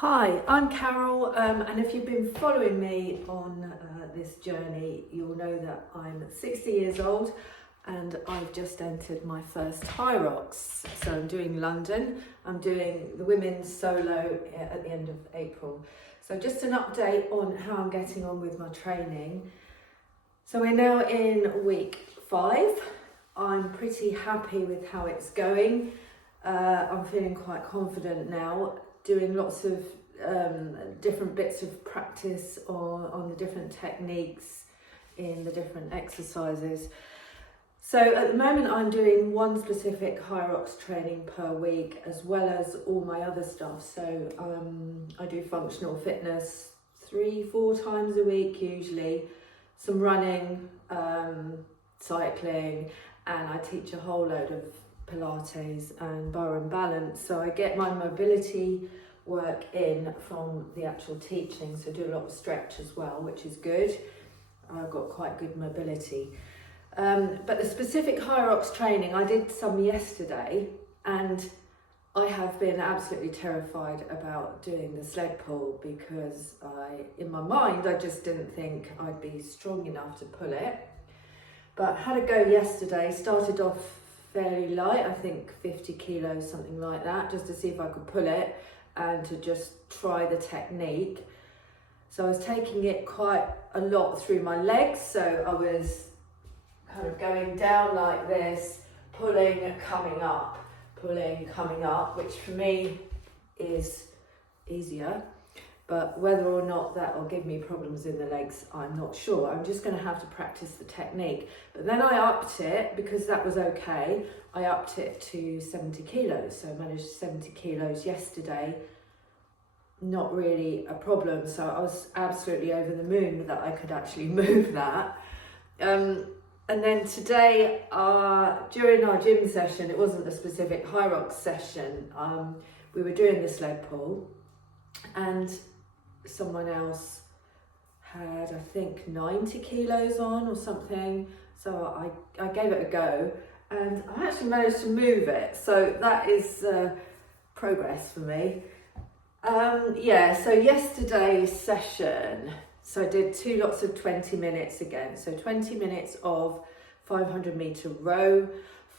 Hi, I'm Carol, and if you've been following me on this journey, you'll know that I'm 60 years old and I've just entered my first Hyrox. So I'm doing London, I'm doing the women's solo at the end of April. So just an update on how I'm getting on with my training. So we're now in week 5. I'm pretty happy with how it's going. I'm feeling quite confident now, doing lots of different bits of practice on the different techniques in the different exercises. So at the moment I'm doing one specific Hyrox training per week as well as all my other stuff. So I do functional fitness 3-4 times a week usually, some running, cycling, and I teach a whole load of Pilates and bar and balance. So I get my mobility work in from the actual teaching, so do a lot of stretch as well, which is good. I've got quite good mobility. But the specific Hyrox training, I did some yesterday and I have been absolutely terrified about doing the sled pull because in my mind, I just didn't think I'd be strong enough to pull it. But had a go yesterday, started off fairly light, I think 50 kilos, something like that, just to see if I could pull it and to just try the technique. So I was taking it quite a lot through my legs, so I was kind of going down like this, pulling, coming up, which for me is easier. But whether or not that will give me problems in the legs, I'm not sure. I'm just going to have to practice the technique. But then I upped it, because that was okay, I upped it to 70 kilos. So I managed 70 kilos yesterday. Not really a problem. So I was absolutely over the moon that I could actually move that. And then today, during our gym session, it wasn't a specific Hyrox session, we were doing the sled pull, and someone else had, I think, 90 kilos on or something. So I gave it a go and I actually managed to move it. So that is progress for me. So yesterday's session, so I did 2 lots of 20 minutes again. So 20 minutes of 500 meter row,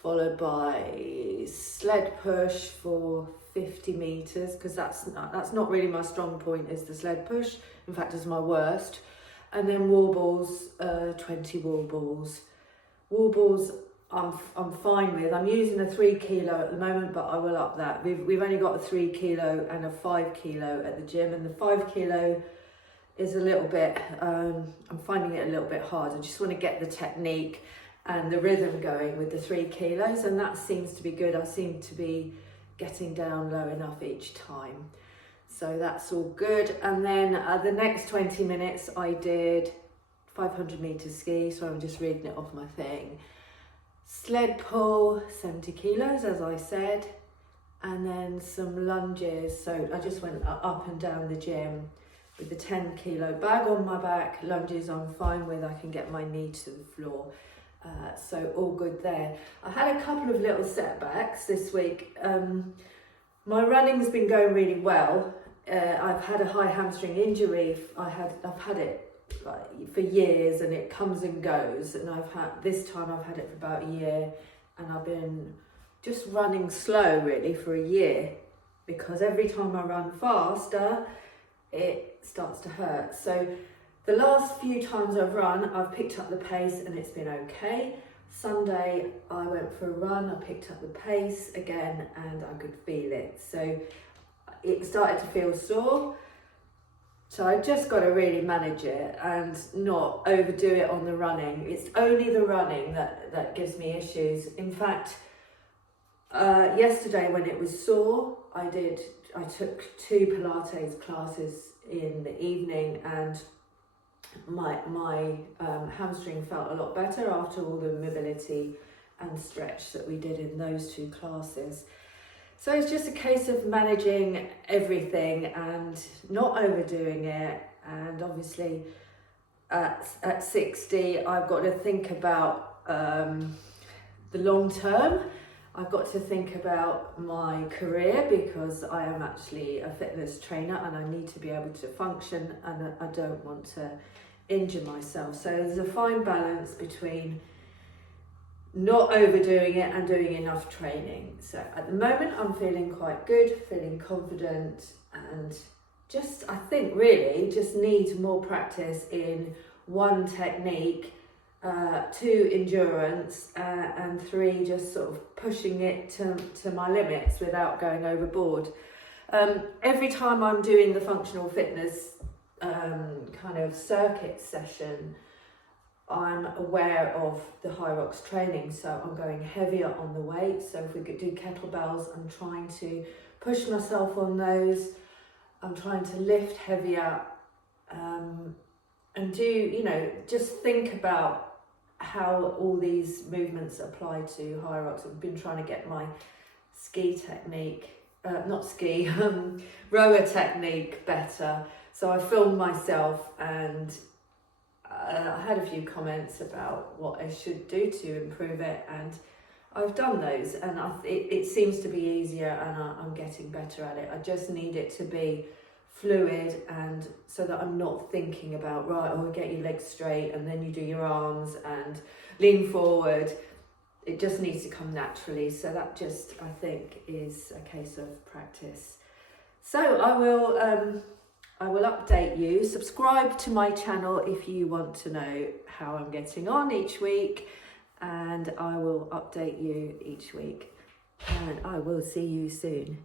followed by sled push for 50 meters, because that's not really my strong point, is the sled push. In fact, it's my worst. And then wall balls, 20 wall balls. Wall balls I'm fine with. I'm using a 3 kilo at the moment, but I will up that. We've only got a 3 kilo and a 5 kilo at the gym, and the 5 kilo is a little bit, I'm finding it a little bit hard. I just want to get the technique and the rhythm going with the 3 kilos, and that seems to be good. I seem to be getting down low enough each time. So that's all good. And then the next 20 minutes I did 500 meter ski, so I'm just reading it off my thing. Sled pull, 70 kilos, as I said, and then some lunges. So I just went up and down the gym with the 10 kilo bag on my back. Lunges I'm fine with, I can get my knee to the floor. So all good there. I had a couple of little setbacks this week. My running's been going really well. I've had a high hamstring injury. I've had it for years, and it comes and goes. And this time I've had it for about a year, and I've been just running slow really for a year, because every time I run faster, it starts to hurt. So the last few times I've run, I've picked up the pace and it's been okay. Sunday, I went for a run, I picked up the pace again and I could feel it. So it started to feel sore. So I just got to really manage it and not overdo it on the running. It's only the running that gives me issues. In fact, yesterday when it was sore, I took 2 Pilates classes in the evening, and my hamstring felt a lot better after all the mobility and stretch that we did in those 2 classes. So it's just a case of managing everything and not overdoing it. And obviously at 60, I've got to think about the long term. I've got to think about my career because I am actually a fitness trainer and I need to be able to function and I don't want to injure myself. So there's a fine balance between not overdoing it and doing enough training. So at the moment I'm feeling quite good, feeling confident, and just, I think really just need more practice in 1, technique, 2, endurance, and 3, just sort of pushing it to my limits without going overboard. Every time I'm doing the functional fitness kind of circuit session, I'm aware of the Hyrox training, so I'm going heavier on the weight. So if we could do kettlebells, I'm trying to push myself on those. I'm trying to lift heavier, and do, you know, just think about how all these movements apply to Hyrox. I've been trying to get my ski technique, rower technique better. So I filmed myself and I had a few comments about what I should do to improve it, and I've done those, and it seems to be easier, and I'm getting better at it. I just need it to be fluid, and so that I'm not thinking about, right, oh, get your legs straight and then you do your arms and lean forward. It just needs to come naturally. So that just, I think, is a case of practice. So I will update you. Subscribe to my channel if you want to know how I'm getting on each week, and I will update you each week, and I will see you soon.